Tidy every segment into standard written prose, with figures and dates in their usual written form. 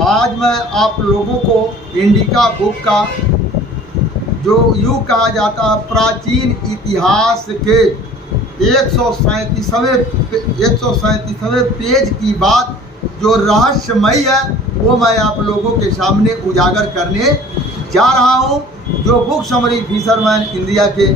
आज मैं आप लोगों को इंडिका बुक का जो यूँ कहा जाता है प्राचीन इतिहास के 137वें पेज की बात जो रहस्यमयी है वो मैं आप लोगों के सामने उजागर करने जा रहा हूँ। जो बुक समरी फिशरमैन इंडिया के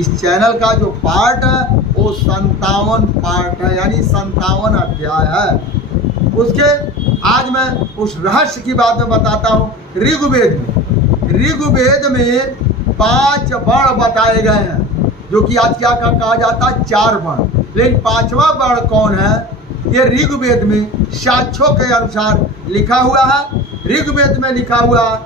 इस चैनल का जो पार्ट है वो 57 पार्ट है, यानी 57 अध्याय है। उसके आज मैं उस रहस्य की बात में बताता हूँ। ऋग्वेद में 5 वर्ण बताए गए हैं, जो कि आज क्या कहा जाता है 4 वर्ण। लेकिन 5वां वर्ण कौन है, ये ऋग्वेद में साक्ष्यों के अनुसार लिखा हुआ है। ऋग्वेद में लिखा हुआ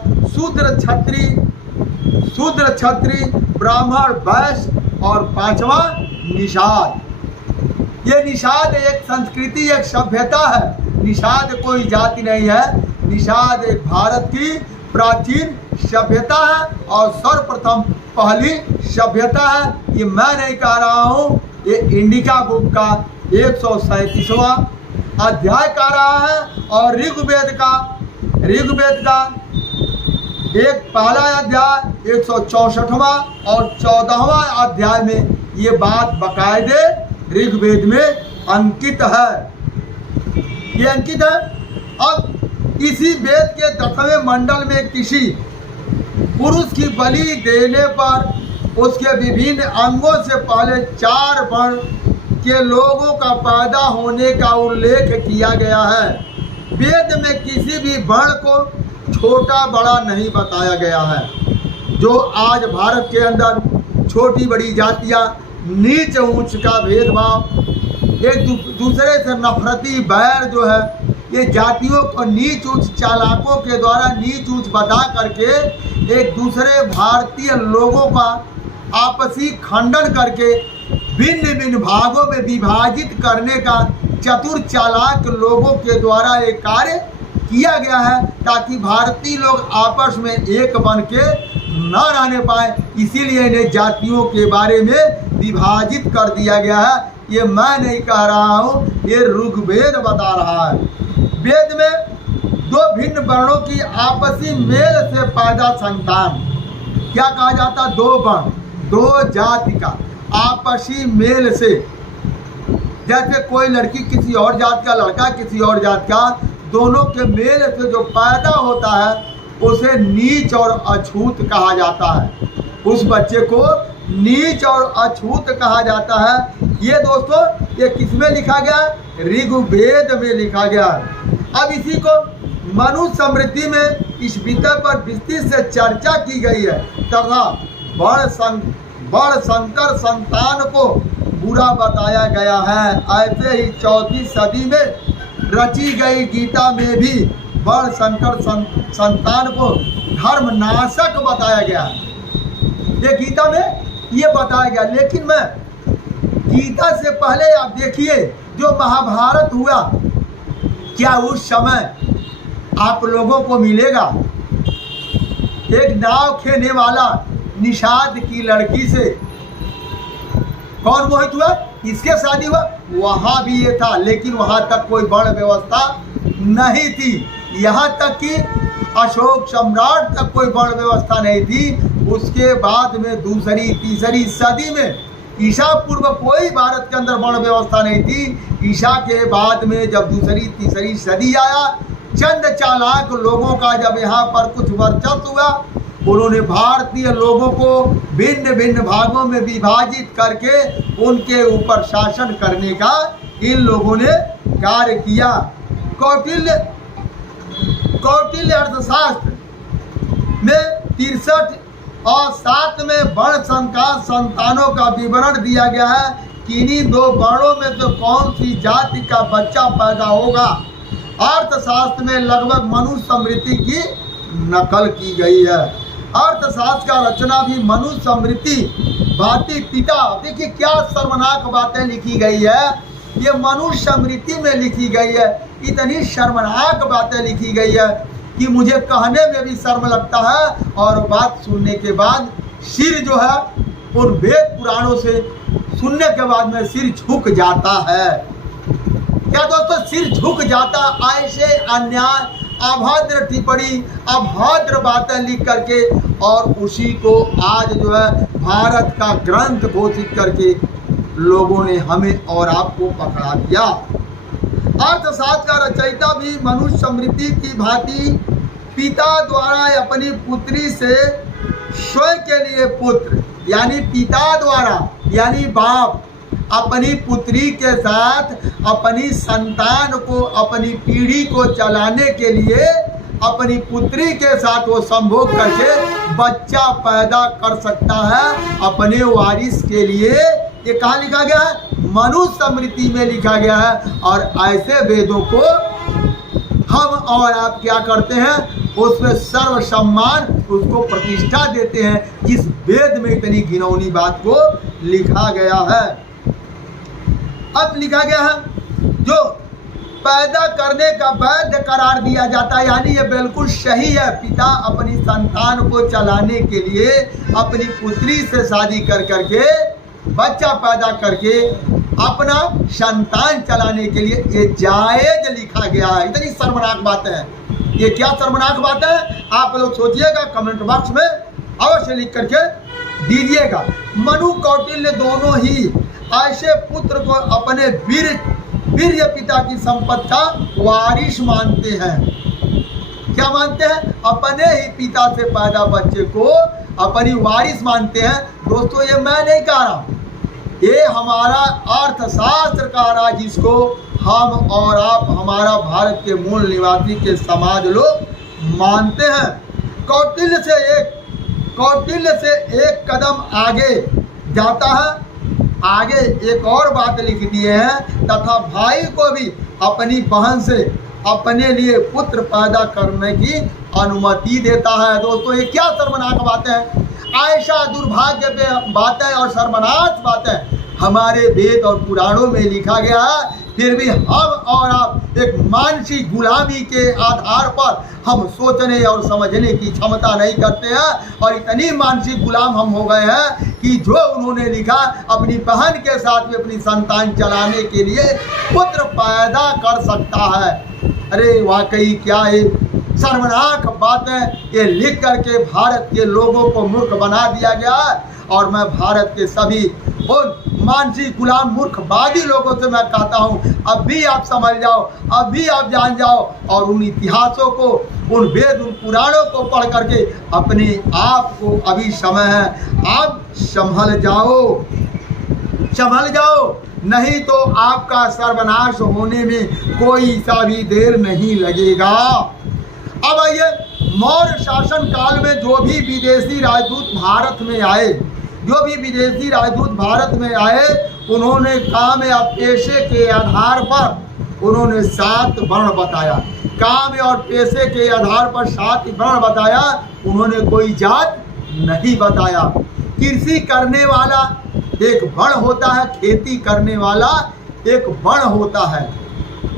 शूद्र क्षत्रिय ब्राह्मण वैश्य और 5वां निषाद। ये निषाद एक संस्कृति, एक सभ्यता है। निषाद कोई जाति नहीं है, निषाद एक भारत की प्राचीन सभ्यता है और सर्वप्रथम पहली सभ्यता है। ये मैं नहीं कह रहा हूँ, ये इंडिका बुक का 137वां अध्याय कह रहा है। और ऋग्वेद का एक पहला अध्याय 164वां और 14वां अध्याय में ये बात बाकायदे ऋग्वेद में अंकित है। ये अंकित है। अब इसी वेद के 10वें मंडल में किसी पुरुष की बलि देने पर उसके विभिन्न अंगों से पहले 4 वर्ण के लोगों का पैदा होने का उल्लेख किया गया है। वेद में किसी भी वर्ण को छोटा बड़ा नहीं बताया गया है। जो आज भारत के अंदर छोटी बड़ी जातियां, नीच ऊंच का भेदभाव, एक दूसरे से नफरती बैर जो है, ये जातियों को नीच ऊंच चालाकों के द्वारा नीच ऊंच बता करके एक दूसरे भारतीय लोगों का आपसी खंडन करके भिन्न भिन्न भागों में विभाजित करने का चतुर चालाक लोगों के द्वारा एक कार्य किया गया है, ताकि भारतीय लोग आपस में एक बन के न रहने पाए। इसीलिए इन्हें जातियों के बारे में विभाजित कर दिया गया है। ये मैं नहीं कह रहा हूँ, ये ऋग्वेद बता रहा है। वेद में 2 भिन्न वर्णों की आपसी मेल से पैदा संतान, क्या कहा जाता है 2 वर्ण 2 जाति का आपसी मेल से। जैसे कोई लड़की किसी और जात का, लड़का किसी और जात का, दोनों के मेल से जो पैदा होता है उसे नीच और अछूत कहा जाता है। उस बच्चे को नीच और अछूत कहा जाता है। ये दोस्तों ये किसमें लिखा गया, ऋग्वेद में लिखा गया। अब इसी को मनुष्य समृद्धि में इस विषय पर विस्तृत से चर्चा की गई है तथा बड़ संकर संतान को बुरा बताया गया है। ऐसे ही 4वीं सदी में रची गई गीता में भी बड़ संकर संतान को धर्म नाशक बताया गया। ये गीता में ये बताया गया। लेकिन मैं गीता से पहले आप देखिए जो महाभारत हुआ, क्या उस समय आप लोगों को मिलेगा एक नाव खेने वाला निषाद की लड़की से कौन मोहित हुआ, इसके शादी हुआ, वहाँ भी ये था। लेकिन वहाँ तक कोई वर्ण व्यवस्था नहीं थी। यहाँ तक कि अशोक सम्राट तक कोई वर्ण व्यवस्था नहीं थी। उसके बाद में 2री 3री सदी में ईसा पूर्व कोई भारत के अंदर वर्ण व्यवस्था नहीं थी। ईसा के बाद में जब 2री 3री सदी आया, चंद चालाक लोगों का जब यहाँ पर कुछ वर्चस्व हुआ, उन्होंने भारतीय लोगों को भिन्न भिन्न भागों में विभाजित करके उनके ऊपर शासन करने का इन लोगों ने कार्य किया। कौटिल्य अर्थशास्त्र में 63 और 7 में वर्ण संतानों का विवरण दिया गया है कि इन्हीं 2 वर्णों में तो कौन सी जाति का बच्चा पैदा होगा। अर्थशास्त्र में लगभग मनुष्य समृद्धि की नकल की गई है। अर्थशास्त्र का रचना भी मनुष्य समृद्धि भांति पिता, देखिए क्या शर्मनाक बातें लिखी गई है, ये मनुष्य समृद्धि में लिखी गई है। इतनी शर्मनाक बातें लिखी गई है कि मुझे कहने में भी शर्म लगता है और बात सुनने के बाद सिर जो है उन वेद पुराणों से सुनने के बाद में सिर झुक जाता है। क्या दोस्तों, सिर झुक जाता। ऐसे अन्याय, अभद्र टिप्पणी, अभद्र बातें लिख करके और उसी को आज जो है भारत का ग्रंथ घोषित करके लोगों ने हमें और आपको पकड़ा दिया। अर्थशास्त्र का रचयिता भी मनुष्य समृद्धि की भांति पिता द्वारा अपनी पुत्री से स्वयं के लिए पुत्र, यानी पिता द्वारा यानी बाप अपनी पुत्री के साथ अपनी संतान को, अपनी पीढ़ी को चलाने के लिए अपनी पुत्री के साथ वो संभोग करके बच्चा पैदा कर सकता है अपने वारिस के लिए। ये कहाँ लिखा गया है? मनुष्य स्मृति में लिखा गया है। और ऐसे वेदों को हम और आप क्या करते हैं? उसमें सर्व सम्मान, उसको प्रतिष्ठा देते हैं, जिस वेद में इतनी घिनौनी बात को लिखा गया है। अब लिखा गया है जो पैदा करने का वैध करार दिया जाता है, यानी ये बिल्कुल सही है। पिता अपनी संतान को चलाने के लिए अपनी पुत्री से शादी कर करके बच्चा पैदा करके अपना संतान चलाने के लिए ये जायज लिखा गया है। इतनी शर्मनाक बात है। ये क्या शर्मनाक बात है? आप लोग सोचिएगा, कमेंट बॉक्स में अवश्य लिख करके दीजिएगा। मनु कौटिल्य दोनों ही ऐसे पुत्र को अपने वीर्य पिता की संपत्ति का वारिस मानते हैं। क्या मानते हैं? अपने ही पिता से पैदा बच्चे को अपनी वारिस मानते हैं। दोस्तों, ये मैं नहीं कह रहा, ये हमारा अर्थशास्त्र कह रहा है, जिसको हम और आप, हमारा भारत के मूल निवासी के समाज लोग मानते हैं। कौटिल्य से एक कदम आगे जाता है। आगे एक और बात लिख दिए हैं, तथा भाई को भी अपनी बहन से अपने लिए पुत्र पैदा करने की अनुमति देता है। दोस्तों, ये क्या शर्मनाक बातें हैं? ऐसा दुर्भाग्य बातें और शर्मनाक बातें हमारे वेद और पुराणों में लिखा गया है। फिर भी हम और आप एक मानसिक गुलामी के आधार पर हम सोचने और समझने की क्षमता नहीं करते हैं, और इतनी मानसिक गुलाम हम हो गए हैं कि जो उन्होंने लिखा अपनी बहन के साथ में अपनी संतान चलाने के लिए पुत्र पैदा कर सकता है। अरे वाकई क्या है शर्मनाक बातें ये लिख करके भारत के लोगों को मूर्ख बना दिया गया है। और मैं भारत के सभी उन मानसिक गुलाम मूर्खवादी लोगों से मैं कहता हूँ, अब भी आप समझ जाओ, अब भी आप जान जाओ, और उन इतिहासों को, उन वेद, उन पुराणों को पढ़ करके अपने आप को, अभी समय है, आप संभल जाओ, नहीं तो आपका सर्वनाश होने में कोई सा भी देर नहीं लगेगा। अब आइए, मौर्य शासन काल में जो भी विदेशी राजदूत भारत में आए, उन्होंने काम या पेशे के आधार पर उन्होंने 7 वर्ण बताया। काम और पेशे के आधार पर 7 वर्ण बताया, उन्होंने कोई जात नहीं बताया। कृषि करने वाला एक वर्ण होता है, खेती करने वाला एक वर्ण होता है।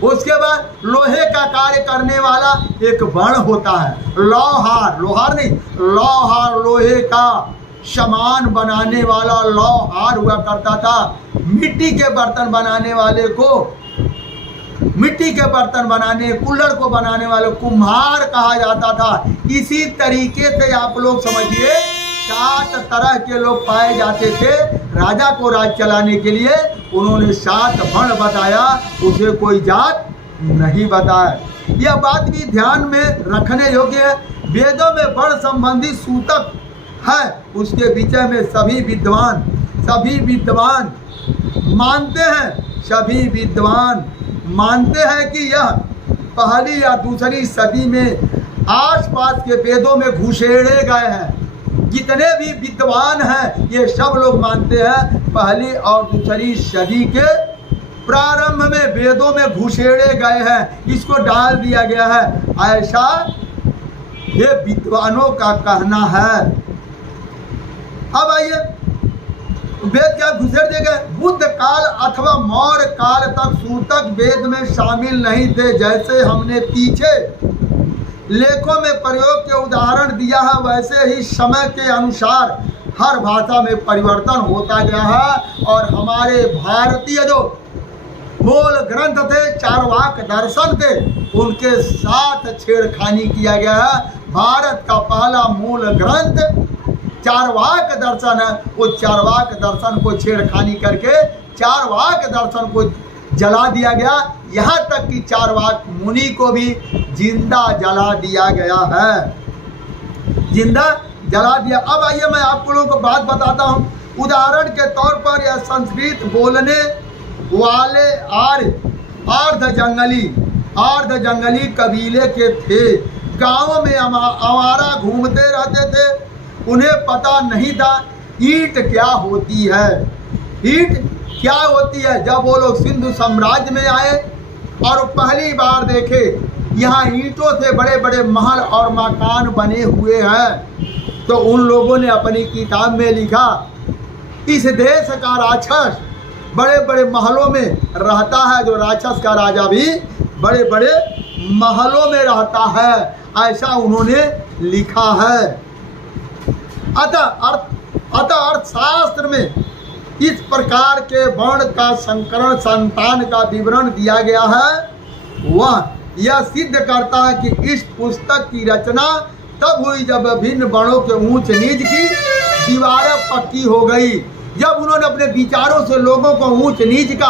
उसके बाद लोहे का कार्य करने वाला एक वर्ण होता है। लोहार लोहे का सामान बनाने वाला लोहार हुआ करता था। मिट्टी के बर्तन बनाने, कुल्हड़ को बनाने वाले कुम्हार कहा जाता था। इसी तरीके से आप लोग समझिए 7 तरह के लोग पाए जाते थे राजा को राज चलाने के लिए। उन्होंने 7 वर्ण बताया, उसे कोई जात नहीं बताया। यह बात भी ध्यान में रखने योग्य है। वेदों में वर्ण संबंधी सूतक है, उसके विषय में सभी विद्वान मानते हैं कि यह पहली या दूसरी सदी में आसपास के वेदों में घुसेड़े गए हैं। जितने भी विद्वान हैं ये सब लोग मानते हैं पहली और दूसरी सदी के प्रारंभ में वेदों में घुसेड़े गए हैं, इसको डाल दिया गया है, ऐसा ये विद्वानों का कहना है। अब आइए, वेद क्या घुसेड़ दिए गए? बुद्ध काल अथवा मौर्य काल तक सूतक वेद में शामिल नहीं थे। जैसे हमने पीछे लेखों में प्रयोग के उदाहरण दिया है, वैसे ही समय के अनुसार हर भाषा में परिवर्तन होता गया है। और हमारे भारतीय जो मूल ग्रंथ थे, चार्वाक दर्शन थे, उनके साथ छेड़खानी किया गया है। भारत का पहला मूल ग्रंथ चार्वाक दर्शन है, वो चार्वाक दर्शन को छेड़खानी करके चार्वाक दर्शन को जला दिया गया। यहाँ तक कि चार्वाक मुनि को भी जिंदा जला दिया गया है, जिंदा जला दिया। अब आइए मैं आप लोगों को बात बताता हूँ। उदाहरण के तौर पर यह संस्कृत बोलने वाले अर्ध जंगली कबीले के थे। गाँव में आवारा घूमते रहते थे। उन्हें पता नहीं था ईंट क्या होती है। ईंट क्या होती है? जब वो लोग सिंधु साम्राज्य में आए और पहली बार देखे यहाँ ईंटों से बड़े बड़े महल और मकान बने हुए हैं, तो उन लोगों ने अपनी किताब में लिखा, इस देश का राक्षस बड़े बड़े महलों में रहता है। जो राक्षस का राजा भी बड़े बड़े महलों में रहता है, ऐसा उन्होंने लिखा है। अतः अर्थशास्त्र में इस प्रकार के वर्ण का संकरण संतान का विवरण दिया गया है। वह यह सिद्ध करता है कि इस पुस्तक की रचना तब हुई जब भिन्न वर्णों के ऊंच नीच की दीवारें पक्की हो गई। जब उन्होंने अपने विचारों से लोगों को ऊंच नीच का,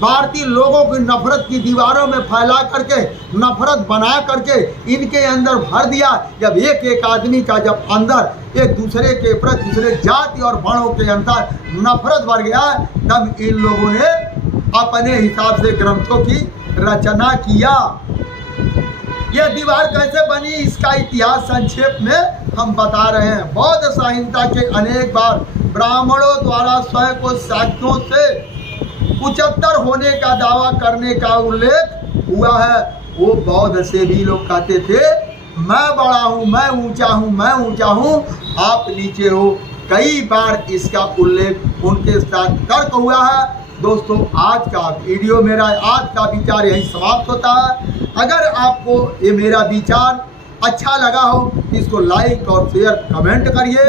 भारतीय लोगों की नफरत की दीवारों में फैला करके, नफरत बना करके इनके अंदर भर दिया। जब एक एक आदमी का जब अंदर एक दूसरे के प्रति, दूसरे जाति और वर्णों के अंदर नफरत भर गया, तब इन लोगों ने अपने हिसाब से ग्रंथों की रचना किया। यह दीवार कैसे बनी, इसका इतिहास संक्षेप में हम बता रहे हैं। बौद्ध संहिता के अनेक बार ब्राह्मणों द्वारा स्वयं को साक्यों से उच्चतर होने का दावा करने का उल्लेख हुआ है। वो बौद्ध से भी लोग कहते थे, मैं बड़ा हूँ, मैं ऊंचा हूँ, मैं ऊंचा हूँ, आप नीचे हो। कई बार इसका उल्लेख उनके साथ तर्क हुआ है। दोस्तों, आज का वीडियो मेरा, आज का विचार यहीं समाप्त होता है। अगर आपको ये मेरा विचार अच्छा लगा हो, इसको लाइक और शेयर कमेंट करिए,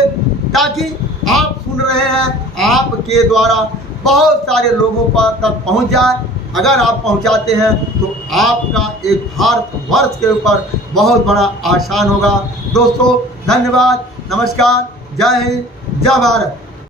ताकि आप सुन रहे हैं, आपके द्वारा बहुत सारे लोगों पर तक पहुंच जाए। अगर आप पहुंचाते हैं तो आपका एक भारतवर्ष के ऊपर बहुत बड़ा आसान होगा। दोस्तों, धन्यवाद, नमस्कार, जय हिंद, जय भारत।